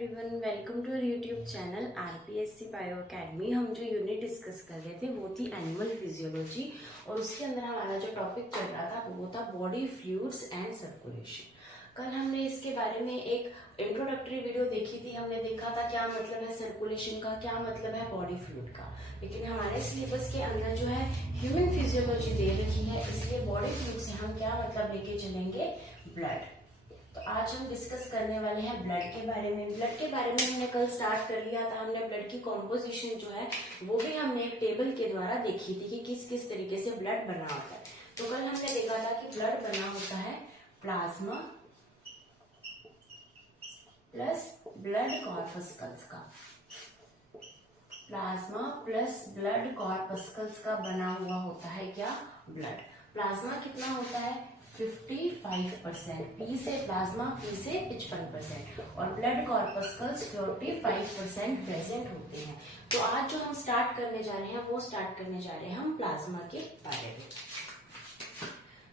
Everyone, welcome to YouTube channel RPSC bio academy. हम जो unit discuss कर रहे थे वो थी एनिमल फिजियोलॉजी और उसके अंदर हमारा जो टॉपिक चल रहा था वो था बॉडी फ्लूइड्स एंड सर्कुलेशन। कल हमने इसके बारे में एक इंट्रोडक्टरी वीडियो देखी थी। हमने देखा था क्या मतलब है सर्कुलेशन का, क्या मतलब है बॉडी फ्लूइड का। लेकिन हमारे सिलेबस के अंदर जो है ह्यूमन फिजियोलॉजी दे रखी है, इसलिए बॉडी फ्लूइड से हम क्या मतलब लेके चलेंगे, ब्लड। तो आज हम डिस्कस करने वाले हैं ब्लड के बारे में। ब्लड के बारे में हमने कल स्टार्ट कर लिया था। हमने ब्लड की कॉम्पोजिशन जो है वो भी हमने एक टेबल के द्वारा देखी थी कि किस किस तरीके से ब्लड बना होता है। तो कल हमने देखा था कि ब्लड बना होता है प्लाज्मा प्लस ब्लड कॉर्पस्कल्स का। प्लाज्मा प्लस ब्लड कॉर्पस्कल्स का बना हुआ होता है क्या, ब्लड। प्लाज्मा कितना होता है 55%, पी से प्लाज्मा, पी से 55% और ब्लड कॉर्पस्कल्स 45% प्रेजेंट होते हैं। तो आज जो हम स्टार्ट करने जा रहे हैं वो स्टार्ट करने जा रहे हैं हम प्लाज्मा के बारे में।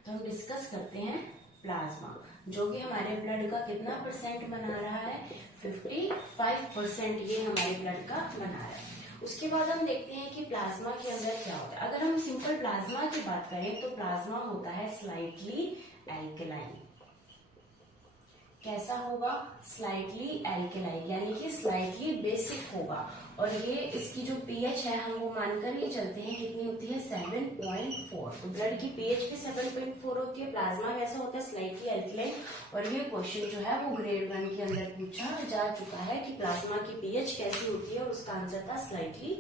तो हम डिस्कस करते हैं प्लाज्मा, जो कि हमारे ब्लड का कितना परसेंट बना रहा है, 55% ये हमारे ब्लड का बना रहा है। उसके बाद हम देखते हैं कि प्लाज्मा के अंदर क्या होता है। अगर हम सिंपल प्लाज्मा की बात करें तो प्लाज्मा होता है स्लाइटली एल्कलाइन। कैसा होगा, स्लाइटली एल्कलाइन, यानी कि स्लाइटली बेसिक होगा। और ये इसकी जो पीएच है हम वो मानकर ये चलते हैं कितनी होती है, 7.4। तो ब्लड की पीएच भी 7.4 होती है। प्लाज्मा कैसा होता है, स्लाइटली एल्कलाइन। और ये क्वेश्चन जो है वो ग्रेड 1 के अंदर पूछा जा चुका है कि प्लाज्मा की पीएच कैसी होती है, और उसका आंसर था स्लाइटली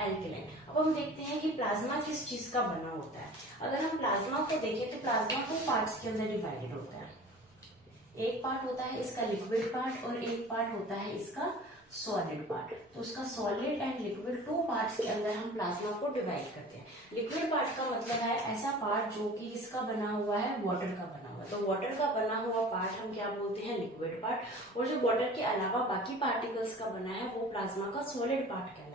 एल्कलाइन। अब हम देखते हैं कि प्लाज्मा किस चीज का बना होता है। अगर हम प्लाज्मा को देखें तो प्लाज्मा को पार्ट्स के अंदर डिवाइडेड होता है। एक पार्ट होता है इसका लिक्विड पार्ट और एक पार्ट होता है इसका सॉलिड पार्ट। तो उसका सॉलिड एंड लिक्विड 2 पार्ट्स के अंदर हम प्लाज्मा को डिवाइड करते हैं। लिक्विड पार्ट का मतलब है ऐसा पार्ट जो कि इसका बना हुआ है, वाटर का बना हुआ है। तो वाटर का बना हुआ पार्ट हम क्या बोलते हैं, लिक्विड पार्ट। और जो वाटर के अलावा बाकी पार्टिकल्स का बना है वो प्लाज्मा का सॉलिड पार्ट कहलाएगा।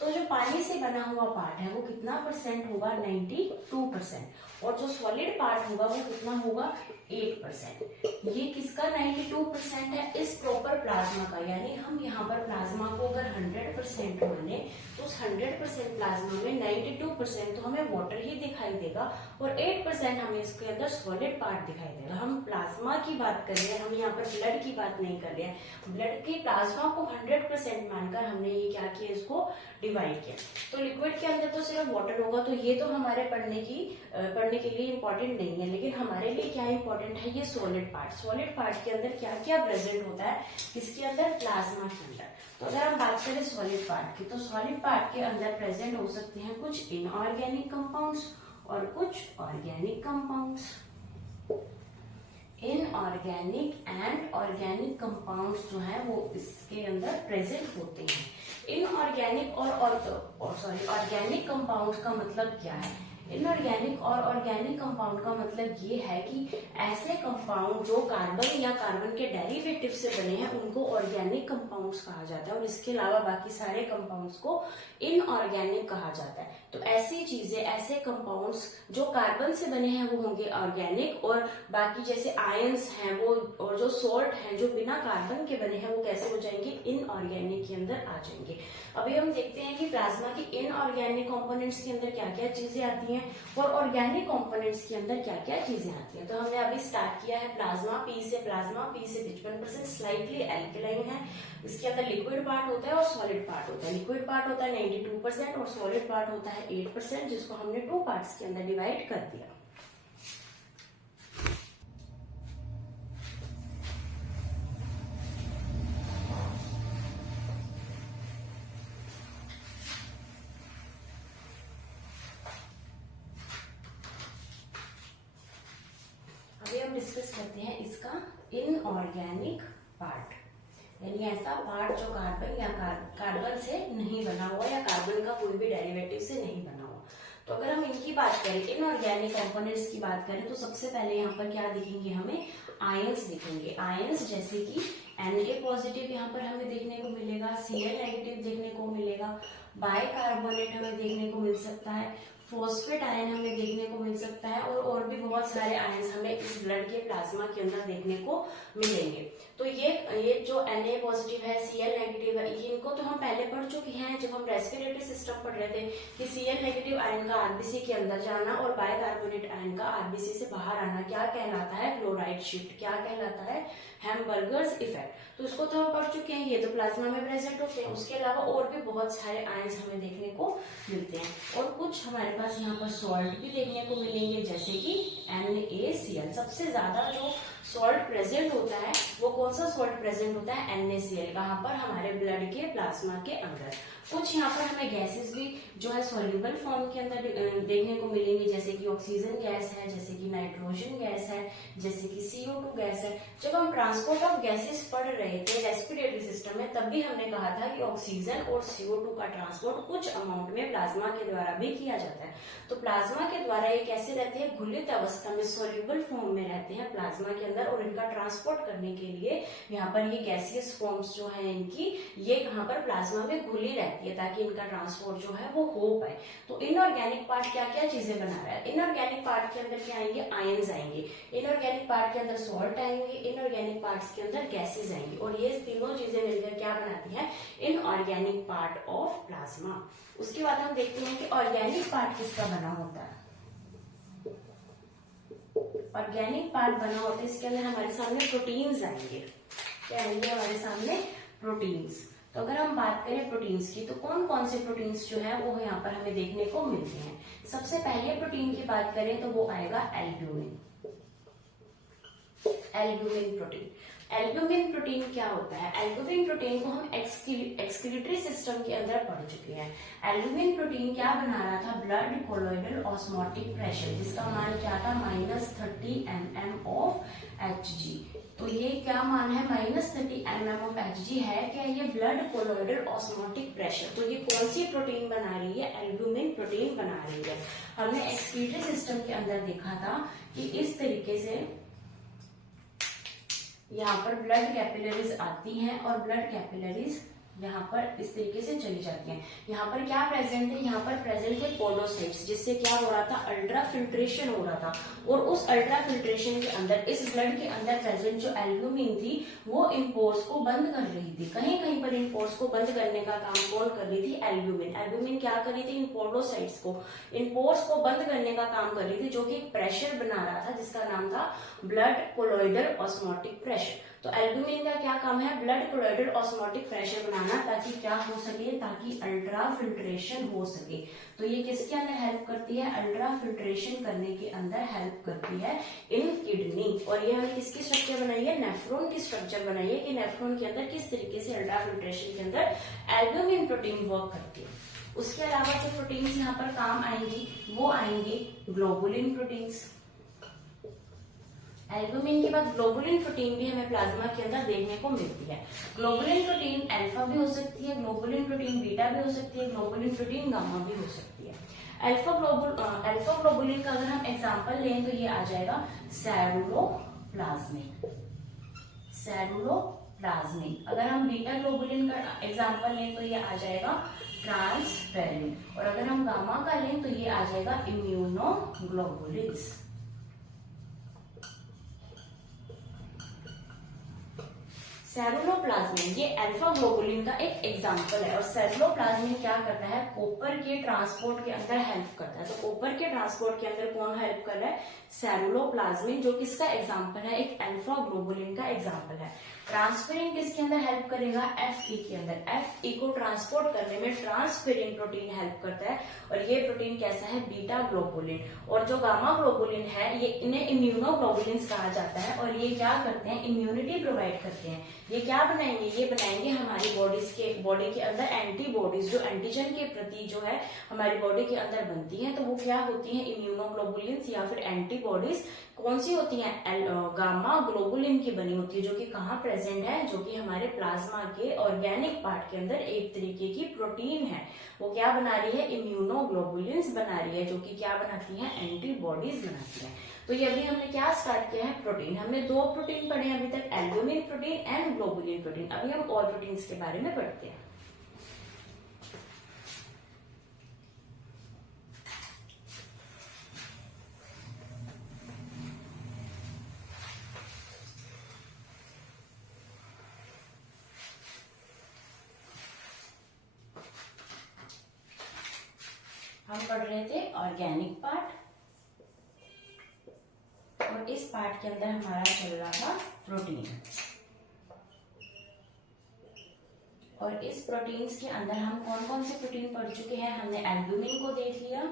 तो जो पानी से बना हुआ पार्ट है वो कितना परसेंट होगा, 92%। और जो सॉलिड पार्ट होगा वो कितना होगा, 8%। ये किसका 92% है, इस प्रॉपर प्लाज्मा का। यानी हम यहाँ पर प्लाज्मा को अगर 100% माने तो उस 100% प्लाज्मा में 92% तो हमें वाटर ही दिखाई देगा और 8% हमें इसके अंदर सॉलिड पार्ट दिखाई देगा। हम प्लाज्मा की बात कर रहे हैं, हम यहाँ पर ब्लड की बात नहीं कर रहे हैं। ब्लड की प्लाज्मा को 100% मानकर हमने ये क्या किया, इसको डिवाइड किया। तो लिक्विड के अंदर तो सिर्फ वाटर होगा, तो ये तो हमारे पढ़ने के लिए इंपॉर्टेंट नहीं है। लेकिन हमारे लिए क्या इंपॉर्टेंट है, ये सॉलिड पार्ट। सॉलिड पार्ट के अंदर क्या क्या प्रेजेंट होता है, किसके अंदर, प्लाज्मा के अंदर। तो अगर हम बात करें सॉलिड पार्ट की, तो सॉलिड पार्ट के अंदर प्रेजेंट हो सकते हैं कुछ इनऑर्गेनिक कंपाउंड्स और कुछ organic compounds. Inorganic and organic compounds जो है वो इसके अंदर प्रेजेंट होते हैं। इनऑर्गेनिक और ऑर्गेनिक कंपाउंड्स का मतलब क्या है। इनऑर्गेनिक और ऑर्गेनिक कंपाउंड का मतलब ये है कि ऐसे कंपाउंड जो कार्बन या कार्बन के डेरिवेटिव से बने हैं उनको ऑर्गेनिक कंपाउंड्स कहा जाता है, और इसके अलावा बाकी सारे कंपाउंड्स को इनऑर्गेनिक कहा जाता है। तो ऐसी चीजें, ऐसे कंपाउंड्स जो कार्बन से बने हैं वो होंगे ऑर्गेनिक, और बाकी जैसे आयंस हैं वो और जो सॉल्ट हैं जो बिना कार्बन के बने हैं वो कैसे हो जाएंगे, इनऑर्गेनिक के अंदर आ जाएंगे। अभी हम देखते हैं कि प्लाज्मा की इनऑर्गेनिक कंपोनेंट्स के अंदर क्या क्या चीजें आती हैं और ऑर्गेनिक कंपोनेंट्स के अंदर क्या क्या चीजें आती हैं। तो हमने अभी स्टार्ट किया है प्लाज्मा, पी से 55%, स्लाइटली एल्कलाइन है। इसके अंदर लिक्विड पार्ट होता है और सॉलिड पार्ट होता है। लिक्विड पार्ट होता है 92% और सॉलिड पार्ट होता है 8%, जिसको हमने 2 पार्ट्स के अंदर डिवाइड कर दिया। अभी हम डिस्कस करते हैं इसका इनऑर्गेनिक पार्ट, यानी ऐसा पार्ट जो कार्बन या कार्बन से नहीं बना हुआ या कार्बन का कोई भी डेरिवेटिव से नहीं बना हुआ। तो अगर हम इनकी बात करें, इनऑर्गेनिक कंपोनेंट्स की बात करें, तो सबसे पहले यहाँ पर क्या दिखेंगे, हमें आयंस दिखेंगे। आयंस जैसे कि Na पॉजिटिव यहाँ पर हमें देखने को मिलेगा, Cl नेगेटिव देखने को मिलेगा, बाइकार्बोनेट हमें देखने को मिल सकता है, फॉस्फेट आयन हमें देखने को मिल सकता है, और भी बहुत सारे आयन्स हमें इस ब्लड के प्लाज्मा के अंदर देखने को मिलेंगे। तो ये जो Na पॉजिटिव है, Cl नेगेटिव है, इनको तो हम पहले पढ़ चुके हैं जब हम रेस्पिरेटरी सिस्टम पढ़ रहे थे कि Cl नेगेटिव आयन का आरबीसी के अंदर जाना और बाइकार्बोनेट आयन का आरबीसी से बाहर आना क्या कहलाता है, क्लोराइड शिफ्ट, क्या कहलाता है, हैमबर्गर्स इफेक्ट। तो इसको तो हम पढ़ चुके हैं, ये तो प्लाज्मा में प्रेजेंट होते हैं। उसके अलावा और भी बहुत सारे आयन्स हमें देखने को मिलते हैं, और कुछ हमारे पास यहाँ पर सॉल्ट भी देखने को मिलेंगे, जैसे कि NaCl। सबसे ज्यादा जो सॉल्ट प्रेजेंट होता है वो कौन सा सॉल्ट प्रेजेंट होता है, NaCl। कहाँ पर, हमारे ब्लड के प्लाज्मा के अंदर। कुछ यहाँ पर हमें गैसेस भी जो है सॉल्युबल फॉर्म के अंदर देखने को मिलेंगे, जैसे कि ऑक्सीजन गैस है, जैसे कि नाइट्रोजन गैस है, जैसे कि CO2 गैस है। जब हम ट्रांसपोर्ट ऑफ गैसेस पढ़ रहे थे रेस्पिरेटरी सिस्टम में, तब भी हमने कहा था कि ऑक्सीजन और CO2 का ट्रांसपोर्ट कुछ अमाउंट में प्लाज्मा के द्वारा भी किया जाता है। तो प्लाज्मा के द्वारा ये कैसे रहते हैं, घुलित अवस्था में, सॉल्युबल फॉर्म में रहते हैं प्लाज्मा के अंदर, और इनका ट्रांसपोर्ट करने के लिए यहाँ पर ये गैसियस फॉर्म्स जो है इनकी, ये यहाँ पर प्लाज्मा में घुली रहती है ताकि इनका ट्रांसपोर्ट जो है वो हो पाए। तो इनऑर्गेनिक पार्ट क्या क्या चीजें बना रहा है, इनऑर्गेनिक पार्ट के अंदर क्या आएंगे, आयंस आएंगे, इनऑर्गेनिक पार्ट के अंदर सॉल्ट आएंगे, इनऑर्गेनिक पार्ट्स के अंदर गैसेज आएंगे, और ये तीनों चीजें मिलकर क्या बनाती है, इनऑर्गेनिक पार्ट ऑफ प्लाज्मा। उसके बाद हम देखते हैं कि ऑर्गेनिक पार्ट किसका बना होता है। ऑर्गेनिक पार्ट बना होता है, इसके अंदर हमारे सामने प्रोटीन्स आएंगे। क्या आएंगे हमारे सामने, प्रोटीन्स। तो अगर हम बात करें प्रोटीन्स की, तो कौन कौन से प्रोटीन्स जो है वो यहाँ पर हमें देखने को मिलते हैं। सबसे पहले प्रोटीन की बात करें तो वो आएगा albumin. Albumin protein, albumin protein क्या होता है, एल्ब्यूमिन प्रोटीन को हम एक्सक्रीटरी सिस्टम के अंदर पढ़ चुके हैं। एल्ब्यूमिन प्रोटीन क्या बना रहा था, ब्लड कोलोइडल ऑस्मोटिक प्रेशर, जिसका मान क्या था, -30 mm ऑफ Hg। तो ये क्या मान है, -30 mm ऑफ Hg है क्या, ये ब्लड कोलोइडल ऑस्मोटिक प्रेशर। तो ये कौन सी प्रोटीन बना रही है, एल्ब्यूमिन प्रोटीन बना रही है। हमने एक्सक्रीटरी सिस्टम के अंदर देखा था कि इस तरीके से यहाँ पर ब्लड कैपिलरीज आती हैं, और ब्लड कैपिलरीज यहाँ पर इस तरीके से चली जाती हैं। यहाँ पर क्या प्रेजेंट है, यहाँ पर प्रेजेंट है पोडोसाइट्स, जिससे क्या हो रहा था, अल्ट्रा फिल्ट्रेशन हो रहा था, और उस अल्ट्रा फिल्ट्रेशन के अंदर इस ब्लड के अंदर प्रेजेंट जो एल्ब्यूमिन थी वो इन पोर्स को बंद कर रही थी। कहीं कहीं पर इन पोर्स को बंद करने का काम कौन कर रही थी, एल्ब्यूमिन। एल्ब्यूमिन क्या कर रही थी, इन पोडोसाइट्स को, इन पोर्स को बंद करने का काम कर रही थी, जो कि एक प्रेशर बना रहा था जिसका नाम था ब्लड कोलोइडल ऑस्मोटिक प्रेशर। तो एल्ब्यूमिन का क्या काम है, ब्लड कोलोइडल ऑस्मोटिक प्रेशर बनाना, ताकि क्या हो सके, ताकि अल्ट्रा फिल्ट्रेशन हो सके। तो ये किसके अंदर हेल्प करती है, अल्ट्रा फिल्ट्रेशन करने के अंदर हेल्प करती है इन किडनी। और ये हमने किसकी स्ट्रक्चर बनाई है, नेफ्रॉन की स्ट्रक्चर बनाई है, कि नेफ्रॉन के अंदर किस तरीके से अल्ट्रा फिल्ट्रेशन के अंदर एल्ब्यूमिन प्रोटीन वर्क करती है। उसके अलावा जो प्रोटीन्स यहाँ पर काम आएंगी वो आएंगी ग्लोबुलिन प्रोटीन्स। एल्ब्यूमिन के बाद ग्लोबुलिन प्रोटीन भी हमें प्लाज्मा के अंदर देखने को मिलती है। ग्लोबुलिन प्रोटीन अल्फा भी हो सकती है, ग्लोबुलिन प्रोटीन बीटा भी हो सकती है, ग्लोबुलिन प्रोटीन गामा भी हो सकती है। अल्फा ग्लोबुलिन का अगर हम एग्जांपल लें तो ये आ जाएगा सेरुलोप्लाज्मिक। सेरुलोप्लाज्मिक। अगर हम बीटा ग्लोबुलिन का एग्जांपल लें तो ये आ जाएगा ट्रांसफेरिन, और अगर हम गामा का लें तो ये आ जाएगा इम्यूनोग्लोबुलिन्स। सेरुलोप्लाज्मिन ये अल्फा ग्लोबुलिन का एक एग्जांपल है। और सेरुलोप्लाज्मिन क्या करता है, कॉपर के ट्रांसपोर्ट के अंदर हेल्प करता है। तो कॉपर के ट्रांसपोर्ट के अंदर कौन हेल्प कर रहा है, सेरुलोप्लाज्मिन, जो किसका एग्जांपल है, एक अल्फा ग्लोबुलिन का एग्जांपल है। ट्रांसफेरिन किसके अंदर हेल्प करेगा, Fe के अंदर। Fe को ट्रांसपोर्ट करने में ट्रांसफेरिन प्रोटीन हेल्प करता है, और ये प्रोटीन कैसा है, बीटा ग्लोबुलिन। और जो गामा ग्लोबुलिन है ये इन्हें इम्यूनोग्लोबुलिन्स कहा जाता है, और ये क्या करते हैं, इम्यूनिटी प्रोवाइड करते हैं। ये क्या बनाएंगे, ये बनाएंगे हमारी बॉडी के अंदर एंटीबॉडीज, जो एंटीजन के प्रति जो है हमारी बॉडी के अंदर बनती हैं। तो वो क्या होती हैं, इम्यूनोग्लोबुलिन्स या फिर एंटीबॉडीज। कौन सी होती हैं, गामा ग्लोबुलिन की बनी होती है, जो कि कहाँ प्रेजेंट है, जो कि हमारे प्लाज्मा के ऑर्गेनिक पार्ट के अंदर एक तरीके की प्रोटीन है। वो क्या बना रही है, इम्यूनोग्लोबुलिन्स बना रही है, जो कि क्या बनाती है, एंटीबॉडीज बनाती है। तो ये अभी हमने क्या स्टार्ट किया है, प्रोटीन। हमने दो प्रोटीन पढ़े अभी तक, albumin protein and globulin protein. अभी हम और प्रोटीन्स के बारे में पढ़ते हैं। ऑर्गेनिक पार्ट, और इस पार्ट के अंदर हमारा चल रहा था प्रोटीन। और इस प्रोटीन्स के अंदर हम कौन कौन से प्रोटीन पढ़ चुके हैं? हमने एल्ब्यूमिन को देख लिया,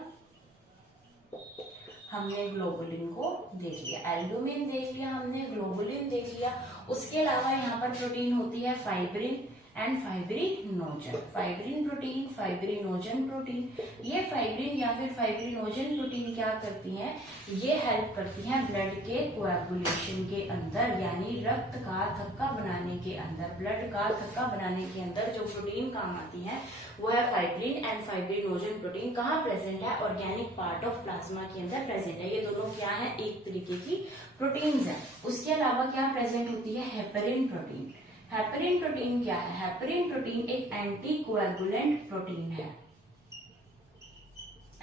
हमने ग्लोबुलिन को देख लिया, एल्ब्यूमिन देख लिया हमने, ग्लोबुलिन देख लिया। उसके अलावा यहाँ पर प्रोटीन होती है fibrin and fibrinogen. Fibrin protein, fibrinogen protein. ये फाइब्रिन या फिर फाइब्रिनोजन प्रोटीन क्या करती हैं? ये हेल्प करती हैं ब्लड के कोएगुलेशन के अंदर, यानी रक्त का थक्का बनाने के अंदर। ब्लड का थक्का बनाने के अंदर जो प्रोटीन काम आती है वो है फाइब्रिन एंड फाइब्रिनोजन प्रोटीन। कहाँ प्रेजेंट है? ऑर्गेनिक पार्ट ऑफ प्लाज्मा के अंदर प्रेजेंट है। ये दोनों क्या है? एक तरीके की प्रोटीन्स है। उसके अलावा क्या प्रेजेंट होती है? Heparin protein. हेपेरिन प्रोटीन क्या है? हेपेरिन प्रोटीन एक एंटी कोएगुलेंट प्रोटीन है,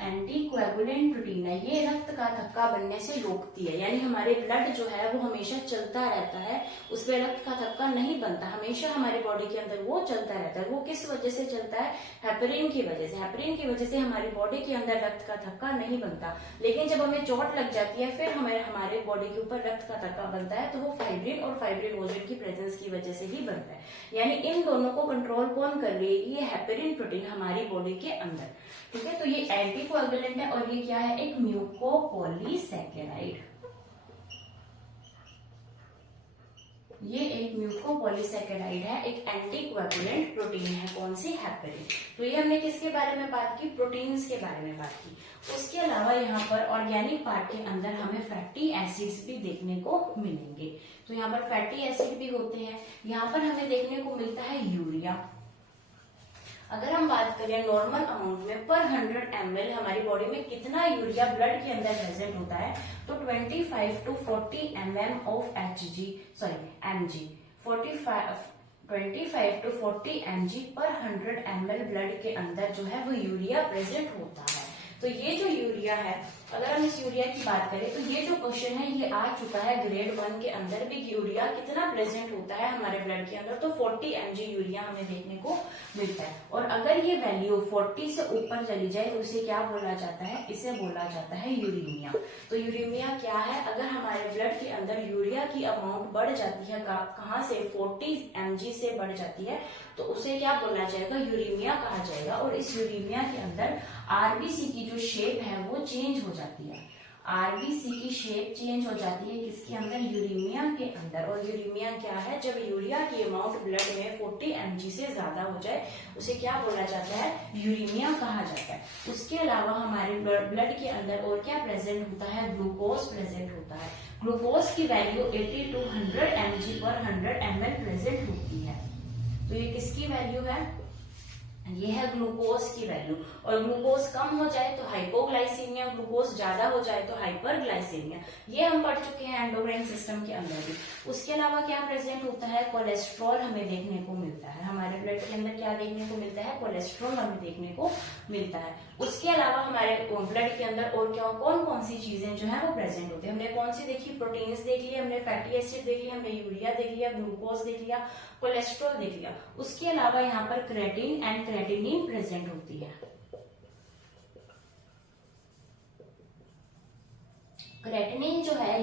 एंटी कोएगुलेंट प्रोटीन है। ये रक्त का थक्का बनने से रोकती है, यानी हमारे ब्लड जो है वो हमेशा चलता रहता है, उसमें रक्त का थक्का नहीं बनता, हमेशा हमारे बॉडी के अंदर वो चलता रहता है। वो किस वजह से चलता है? हेपेरिन की वजह से। हेपेरिन की वजह से हमारी बॉडी के अंदर रक्त का थक्का नहीं बनता। लेकिन जब हमें चोट लग जाती है फिर हमारे बॉडी के ऊपर रक्त का थक्का बनता है, तो वो फाइब्रिन और फाइब्रिनोजन की प्रेजेंस की वजह से ही बनता है। यानी इन दोनों को कंट्रोल कौन कर रही है? ये हेपेरिन प्रोटीन हमारी बॉडी के अंदर। ठीक है, तो ये एंटी कोएगुलेंट है और ये क्या है? एक म्यूकोपॉलीसैकेराइड। ये एक म्यूकोपॉलीसैकेराइड है, एक एंटी कोएगुलेंट प्रोटीन है। कौन सी? हेपेरिन। तो ये हमने किसके बारे में बात की? प्रोटीन्स के बारे में बात की। उसके अलावा यहाँ पर ऑर्गेनिक पार्ट के अंदर हमें फैटी एसिड्स भी देखने को मिलेंगे। तो यहाँ पर फैटी एसिड भी होते हैं। यहाँ पर हमें देखने को मिलता है यूरिया। अगर हम बात करें नॉर्मल अमाउंट में पर 100 ml हमारी बॉडी में कितना यूरिया ब्लड के अंदर प्रेजेंट होता है, तो 25 to 40 mm of mg 25 to 40 mg पर 100 ml ब्लड के अंदर जो है वो यूरिया प्रेजेंट होता है। तो ये जो यूरिया है, अगर हम इस यूरिया की बात करें तो ये जो क्वेश्चन है ये आ चुका है ग्रेड 1 के अंदर भी। यूरिया कितना प्रेजेंट होता है हमारे ब्लड के अंदर, तो 40 mg यूरिया हमें देखने को मिलता है। और अगर ये वैल्यू 40 से ऊपर चली जाए तो इसे क्या बोला जाता है? इसे बोला जाता है यूरीमिया। तो यूरीमिया क्या है? अगर हमारे ब्लड के अंदर यूरिया की अमाउंट बढ़ जाती है, कहाँ से? 40 mg से बढ़ जाती है, तो उसे क्या बोला जाएगा? यूरीमिया कहा जाएगा। और इस यूरीमिया के अंदर आरबीसी की जो शेप है वो चेंज हो जाती है। आरबीसी की शेप चेंज हो जाती है किसके अंदर? यूरीमिया के अंदर। और यूरीमिया क्या है? जब यूरिया की अमाउंट ब्लड में 40 mg से ज्यादा हो जाए उसे क्या बोला जाता है? यूरीमिया कहा जाता है। उसके अलावा हमारे ब्लड के अंदर और क्या प्रेजेंट होता है? ग्लूकोज प्रेजेंट होता है। ग्लूकोज की वैल्यू 80 to 100 mg पर 100 ml प्रेजेंट होती है। तो ये किसकी वैल्यू है? ये है ग्लूकोज की वैल्यू। और ग्लूकोज कम हो जाए तो हाइपोग्लाइसीमिया, ग्लूकोज ज्यादा हो जाए तो हाइपरग्लाइसीमिया। ये हम पढ़ चुके हैं एंडोक्राइन सिस्टम के अंदर भी। उसके अलावा क्या प्रेजेंट होता है? कोलेस्ट्रॉल हमें देखने को मिलता है। हमारे ब्लड के अंदर क्या देखने को मिलता है? कोलेस्ट्रॉल हमें देखने को मिलता है। उसके अलावा हमारे ब्लड के अंदर और क्या कौन कौन सी चीजें जो है वो प्रेजेंट होती है? हमने कौन सी देखी? प्रोटीन्स देख लिया, हमने फैटी एसिड देख लिया, हमने यूरिया देख लिया, ग्लूकोज देख लिया, कोलेस्ट्रॉल देख लिया। उसके अलावा यहाँ पर क्रेटिन एंड क्रेटिनिन प्रेजेंट होती है। क्रेटिनिन जो है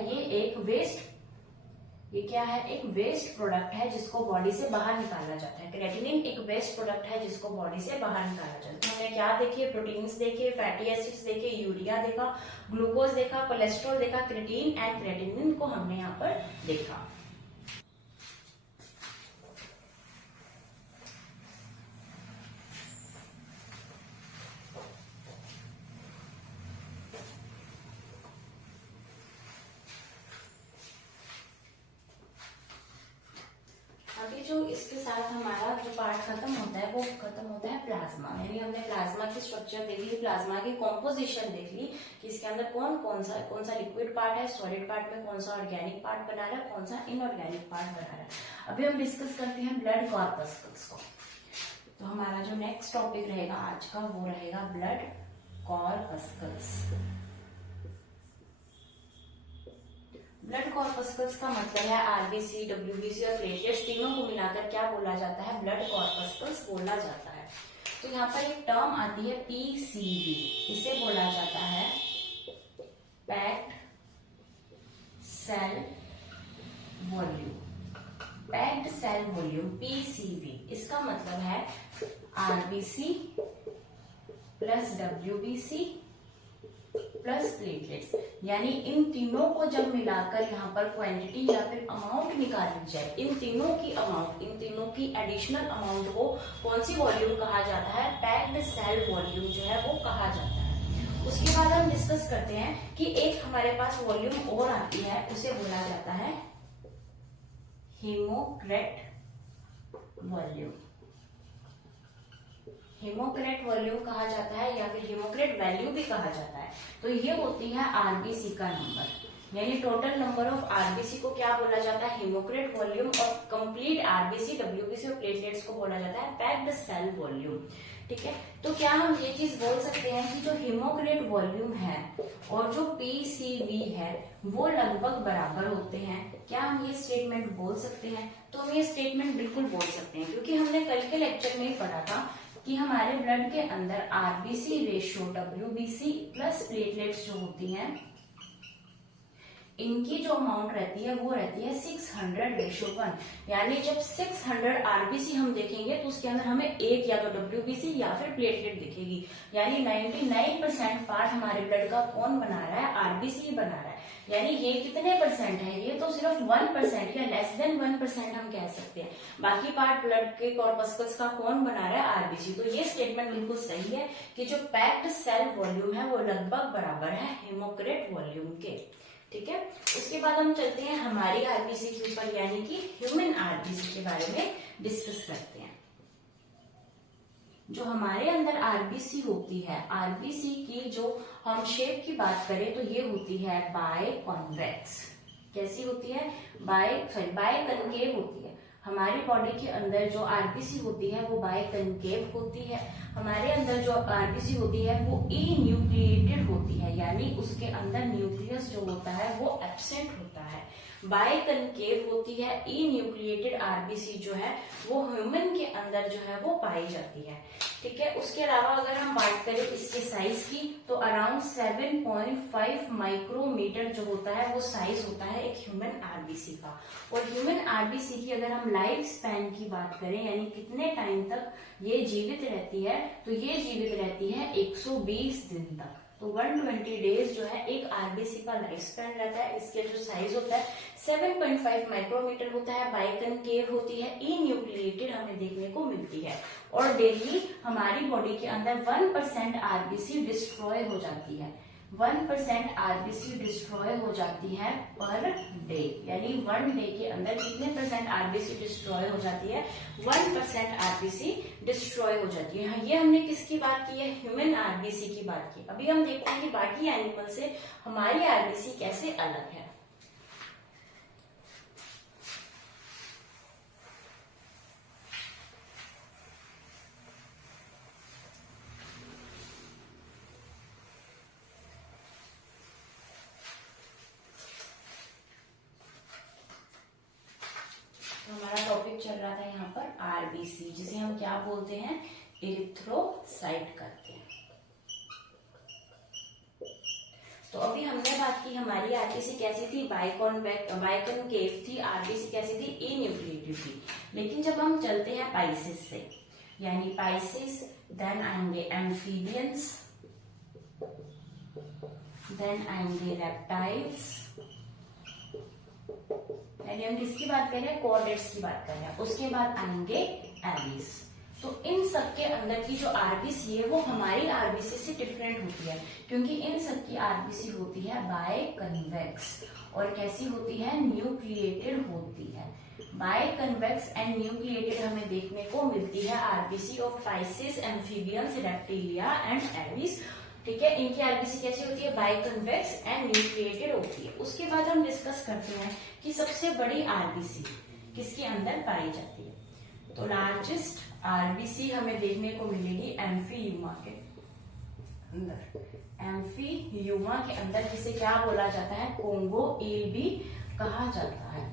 ये क्या है? एक वेस्ट प्रोडक्ट है जिसको बॉडी से बाहर निकाला जाता है। क्रेटिनिन एक वेस्ट प्रोडक्ट है जिसको बॉडी से बाहर निकाला जाता है। तो हमने क्या देखे? प्रोटीन्स देखे, फैटी एसिड्स देखे, यूरिया देखा, ग्लूकोज देखा, कोलेस्ट्रॉल देखा, क्रेटिन एंड क्रेटिनिन को हमने यहाँ पर देखा। अभी जो इसके साथ हमारा जो पार्ट खत्म होता है वो खत्म होता है प्लाज्मा। यानी हमने प्लाज्मा की स्ट्रक्चर देख ली, प्लाज्मा की कॉम्पोजिशन देख ली कि इसके अंदर कौन सा लिक्विड पार्ट है, सॉलिड पार्ट में कौन सा ऑर्गेनिक पार्ट बना रहा है, कौन सा इनऑर्गेनिक पार्ट बना रहा है। अभी हम डिस्कस करते हैं ब्लड कॉर्पस्कल्स को। तो हमारा जो नेक्स्ट टॉपिक रहेगा आज का वो रहेगा ब्लड कॉर्पस्कल्स। ब्लड कॉर्पस्कल्स का मतलब है आरबीसी, डब्ल्यूबीसी और प्लेटलेट्स तीनों को मिलाकर क्या बोला जाता है, ब्लड कॉर्पस्कल्स बोला जाता है। तो यहाँ पर एक टर्म आती है पीसीवी, इसे बोला जाता है packed cell volume. Packed cell volume PCV, इसका मतलब है RBC plus WBC plus platelets, यानी इन तीनों को जब मिलाकर यहाँ पर क्वांटिटी या फिर अमाउंट निकाली जाए, इन तीनों की अमाउंट, इन तीनों की एडिशनल अमाउंट को कौन सी वॉल्यूम कहा जाता है, पैक्ड सेल वॉल्यूम जो है वो कहा जाता है। उसके बाद हम डिस्कस करते हैं कि एक हमारे पास वॉल्यूम और आती है, उसे बोला जाता है हेमोक्रेट वॉल्यूम। हेमोक्रेट वॉल्यूम कहा जाता है या फिर हेमोक्रेट वैल्यू भी कहा जाता है। तो ये होती है आरबीसी का नंबर, यानी टोटल नंबर ऑफ आरबीसी को क्या बोला जाता है, हेमोक्रेट वॉल्यूम, और कंप्लीट आरबीसी, डब्ल्यूबीसी और प्लेटलेट्स को बोला जाता है पैक्ड सेल वॉल्यूम। ठीक है, तो क्या हम ये चीज बोल सकते हैं कि जो हेमोक्रेट वॉल्यूम है और जो पीसीवी है वो लगभग बराबर होते हैं? क्या हम ये स्टेटमेंट बोल सकते हैं? तो हम ये स्टेटमेंट बिल्कुल बोल सकते हैं, क्योंकि हमने कल के लेक्चर में ही पढ़ा था कि हमारे ब्लड के अंदर RBC ratio WBC plus platelets जो होती हैं, इनकी जो अमाउंट रहती है वो रहती है 600:1, यानी जब 600 आरबीसी हम देखेंगे तो उसके अंदर हमें एक या तो डब्ल्यूबीसी या फिर प्लेटलेट दिखेगी, यानी 99% पार्ट हमारे ब्लड का कौन बना रहा है, आरबीसी बना रहा है। यानी ये कितने परसेंट है, ये तो सिर्फ 1% या लेस देन 1% हम कह सकते हैं। बाकी पार्ट ब्लड के कॉर्पस्कल्स का कौन बना रहा है, आरबीसी। तो ये स्टेटमेंट बिल्कुल सही है कि जो पैक्ड सेल वॉल्यूम है वो लगभग बराबर है हेमोक्रेट वॉल्यूम के। ठीक है, उसके बाद हम चलते हैं हमारी आरबीसी के ऊपर, यानी कि ह्यूमन आरबीसी के बारे में डिस्कस करते हैं। जो हमारे अंदर आरबीसी होती है, आरबीसी की जो हम शेप की बात करें तो ये होती है बायकॉन्वेक्स। कैसी होती है, बायकनकेव होती है। हमारी बॉडी के अंदर जो आरबीसी होती है वो बायकनकेव होती है। हमारे अंदर जो आरबीसी होती है वो ई न्यूक्लिएटेड होती है, यानी उसके अंदर न्यूक्लियस जो होता है वो एब्सेंट होता है। बायकनकेव होती है। ई न्यूक्लिएटेड आरबीसी जो है वो ह्यूमन के अंदर जो है वो पाई जाती है। ठीक है, उसके अलावा अगर हम बात करें इसके साइज की तो अराउंड 7.5 माइक्रोमीटर जो होता है वो साइज होता है एक ह्यूमन आरबीसी का। और ह्यूमन आरबीसी की अगर हम लाइफ स्पैन की बात करें, यानी कितने टाइम तक ये जीवित रहती है, तो ये जीवित रहती है 120 दिन तक। तो 120 डेज जो है एक आरबीसी का लाइफ स्पैन रहता है। इसके जो साइज होता है 7.5 माइक्रोमीटर होता है, बायकनकेव होती है, ई न्यूक्लिएटेड हमें देखने को मिलती है। और डेली हमारी बॉडी के अंदर 1% आरबीसी डिस्ट्रॉय हो जाती है। 1% आरबीसी डिस्ट्रॉय हो जाती है पर डे, यानी 1 डे के अंदर कितने परसेंट आरबीसी डिस्ट्रॉय हो जाती है, 1% आरबीसी डिस्ट्रॉय हो जाती है। ये हमने किसकी बात की है, ह्यूमन आरबीसी की बात की। अभी हम देखते हैं कि बाकी एनिमल से हमारी आरबीसी कैसे अलग है। हमारा टॉपिक चल रहा था यहाँ पर आरबीसी, जिसे हम क्या बोलते हैं, इरिथ्रोसाइट करते हैं। तो अभी हमने बात की हमारी आरबीसी कैसी थी, बायकनकेव थी। आरबीसी कैसी थी, ई न्यूक्लिएटेड थी। लेकिन जब हम चलते हैं पाइसिस से, यानी पाइसिस, देन आएंगे एम्फीबियंस, देन आएंगे रेप्टाइल्स, यानी हम किसकी बात कर रहे हैं, कॉर्डेट्स की बात कर रहे हैं। उसके बाद आएंगे एविस। तो इन सब के अंदर की जो आरबीसी है वो हमारी आरबीसी से डिफरेंट होती है, क्योंकि इन सब की आरबीसी होती है बायकन्वेक्स और कैसी होती है, न्यूक्लिएटेड होती है। बायकन्वेक्स एंड न्यूक्लिएटेड हमें देखने को मिलती है RBC of Pisces, amphibians, reptilia and Aves. ठीक है, इनकी आरबीसी कैसी होती है, बायकन्वेक्स एंड न्यूक्लिएटेड होती है। उसके बाद हम डिस्कस करते हैं कि सबसे बड़ी आरबीसी किसके अंदर पाई जाती है। तो लार्जेस्ट आरबीसी हमें देखने को मिलेगी एम्फीयुमा के अंदर। एम्फीयुमा के अंदर जिसे क्या बोला जाता है, कोंगो ईल भी कहा जाता है।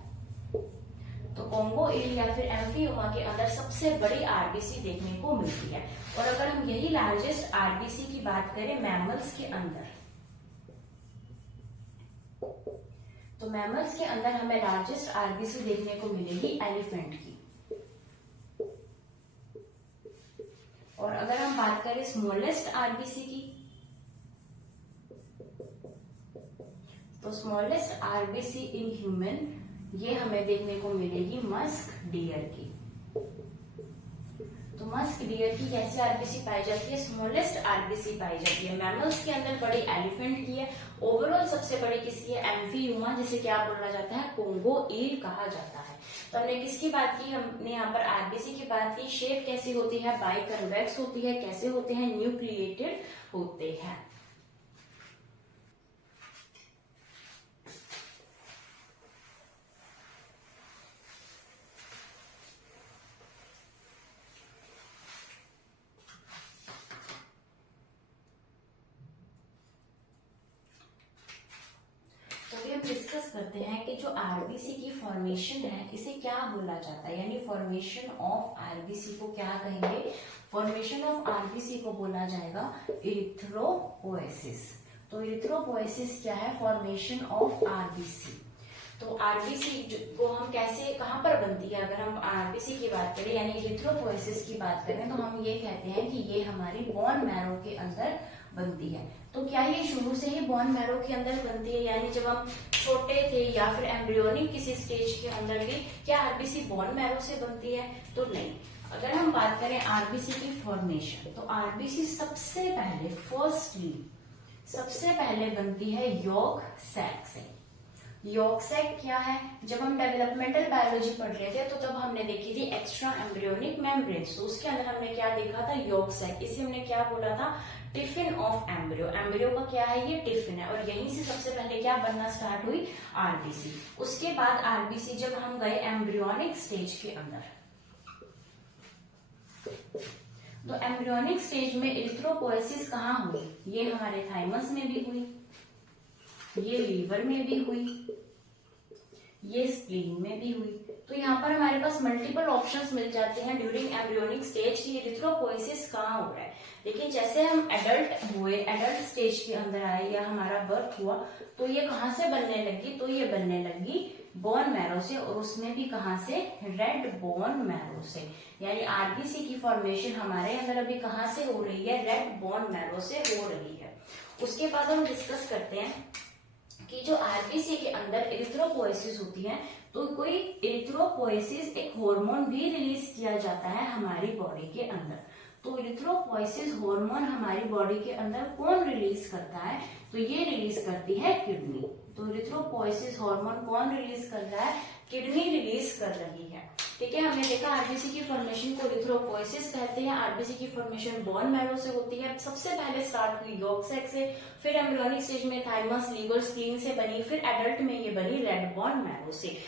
तो कोंगो ईल या फिर एम्फीयोमा के अंदर सबसे बड़ी आरबीसी देखने को मिलती है। और अगर हम यही लार्जेस्ट आरबीसी की बात करें मैमल्स के अंदर, तो मैमल्स के अंदर हमें लार्जेस्ट आरबीसी देखने को मिलेगी एलिफेंट की। और अगर हम बात करें स्मॉलेस्ट आरबीसी की, तो स्मॉलेस्ट आरबीसी इन ह्यूमन ये हमें देखने को मिलेगी मस्क डियर की। तो मस्क डियर की कैसी आरबीसी पाई जाती है? स्मॉलेस्ट आरबीसी पाई जाती है। मैमल्स के अंदर बड़ी एलिफेंट की है, ओवरऑल सबसे बड़ी किसकी है? एम्फीयुमा, जिसे क्या बोला जाता है? कोंगो ईल कहा जाता है। तो हमने किसकी बात की? हमने यहाँ पर आरबीसी की बात की। शेप कैसी होती है? बाइकन्वेक्स होती है। कैसे होते हैं? न्यूक्लिएटेड होते हैं। डिस्कस करते हैं कि जो आरबीसी की फॉर्मेशन है इसे क्या बोला जाता है, यानी फॉर्मेशन ऑफ आरबीसी को क्या कहेंगे? फॉर्मेशन ऑफ आरबीसी को बोला जाएगा इरिथ्रोपोएसिस। तो इरिथ्रोपोएसिस क्या है? Formation of RBC. तो आरबीसी को हम कैसे, कहां पर बनती है? अगर हम आरबीसी की बात करें यानी इरिथ्रोपोएसिस की बात करें तो हम ये कहते हैं कि ये हमारी बोन मैरो के अंदर बनती है। तो क्या ये शुरू से ही बोन मैरो के अंदर बनती है? यानी जब हम छोटे थे या फिर एम्ब्रियोनिक किसी स्टेज के अंदर भी क्या आरबीसी बोन मैरो से बनती है? तो नहीं। अगर हम बात करें आरबीसी की फॉर्मेशन, तो आरबीसी सबसे पहले सबसे पहले बनती है यॉर्क सैक से। यॉर्क सैक क्या है? जब हम डेवलपमेंटल बायोलॉजी पढ़ रहे थे तो तब हमने देखी थी एक्स्ट्रा एम्ब्रियोनिक मेम्ब्रेन्स। तो उसके अंदर हमने क्या देखा था? Yolk sac. इसे हमने क्या बोला था? Tiffin of embryo. एम्ब्रियो का क्या है? ये टिफिन है। और यहीं से सबसे पहले क्या बनना स्टार्ट हुई? आरबीसी। उसके बाद आरबीसी जब हम गए एम्ब्रियोनिक स्टेज के अंदर, तो एम्ब्रियोनिक स्टेज में इरिथ्रोपोएसिस कहाँ हुई? ये हमारे थाइमस में भी हुई, ये लीवर में भी हुई, ये स्प्लीन में भी हुई। तो यहाँ पर हमारे पास मल्टीपल ऑप्शंस मिल जाते हैं ड्यूरिंग एम्ब्रियोनिक स्टेज की इरिथ्रोपोएसिस कहाँ हो रहा है। लेकिन जैसे हम एडल्ट हुए, एडल्ट स्टेज के अंदर आए या हमारा बर्थ हुआ, तो ये कहाँ से बनने लगी? तो ये बनने लगी बोन मैरो से, और उसमें भी कहाँ से? रेड बोन मैरो से। यानी आरबीसी की फॉर्मेशन हमारे अंदर अभी कहाँ से हो रही है? रेड बोन मैरो से हो रही है। उसके बाद हम डिस्कस करते हैं कि जो आरबीसी के अंदर इरिथ्रोपोएसिस होती है, तो कोई इरिथ्रोपोएसिस एक हार्मोन भी रिलीज किया जाता है हमारी बॉडी के अंदर। तो इरिथ्रोपोएसिस हार्मोन हमारी बॉडी के अंदर कौन रिलीज करता है? तो ये रिलीज करती है किडनी। तो इरिथ्रोपोएसिस हार्मोन कौन रिलीज कर रहा है? किडनी रिलीज कर रही है। ठीक है, हमने देखा आरबीसी की फॉर्मेशन को इरिथ्रोपोएसिस कहते हैं। आरबीसी की फॉर्मेशन बोन मैरो से होती है। सबसे पहले स्टार्ट हुई यॉर्क सैक से, फिर एम्ब्रियोनिक स्टेज में थाइमस, लीवर, स्प्लीन से बनी, फिर एडल्ट में ये बनी रेड बोन मैरो से।